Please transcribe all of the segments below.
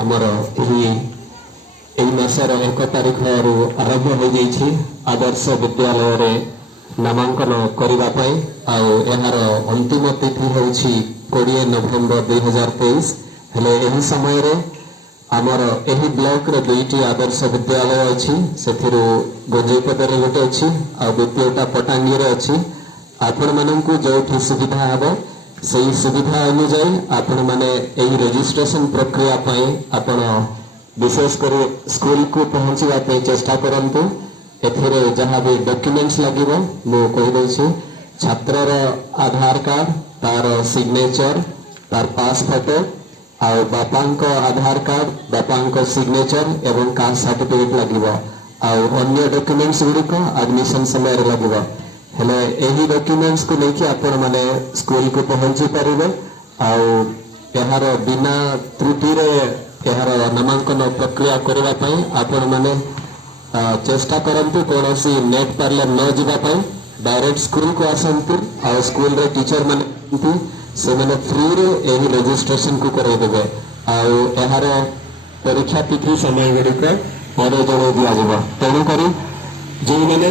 आमर मासर 1 तारिख आरंभ हो जाइए आदर्श विद्यालय रे नामांकन करने यार अंतिम तिथि हूँ 20 नवेम्बर 2023 हेले यही समय रे आमर यही ब्लॉक रे 2टी आदर्श विद्यालय अच्छी से गंजेपदर गोटे अच्छी आ द्वितीयटा पटांगी अच्छी आपण मानू जो सुविधा हे से सुविधा अनुजाई आपण मैंने यही रजिस्ट्रेशन प्रक्रिया आपण विशेषकर स्कूल को पहुंचवाई चेष्टा करंतु एथिरे जहाँ भी डॉक्यूमेंट्स लगे मु कहीदे छात्रर आधार कार्ड तार सिग्नेचर तार पास फोटो आ बापांक आधार कार्ड बापांक सिग्नेचर एवं कास्ट सर्टिफिकेट लगे अन्य डॉक्यूमेंट्स गुड़िक एडमिशन समय लगे हेले यही डॉक्यूमेंट्स को लेकिन आपण माने स्कूल को पहुंची पारिबे यार बिना त्रुटि रे यार नामांकन प्रक्रिया करबा पई आपण माने चेष्टा करंतु कोनोसी नेट पार्लर न जिबा पई डायरेक्ट स्कूल को आसंतु आ स्कूल रे टीचर माने से माने फ्री रे यही रजिस्ट्रेशन को करे देबे आ यार परीक्षा तिथि समय गुड़िक पर जणे दिया जिवो तेणु करी जो मैंने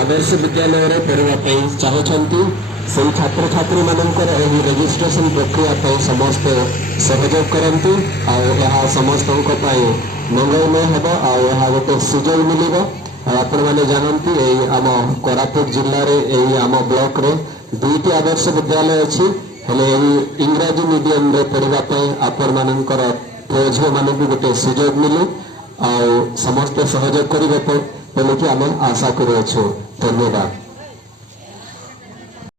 आदर्श विद्यालय पढ़ाई चाहती से छात्र छात्री मानकर रजिस्ट्रेशन प्रक्रिया समस्ते सहयोग करती समस्त मंगलमय हे गोटे सुजोग मिल आपण मैंने जानती आम कोरापुट जिले में आम ब्लॉक रे 2टी आदर्श विद्यालय अच्छी हेले इंग्राजी मीडियम रे पढ़ाई आपण मानकर पुओ झील मान भी गोटे सुजोग मिलू आ समस्ते सहयोग करेंगे बोलिकी आम आशा करुछु। धन्यवाद।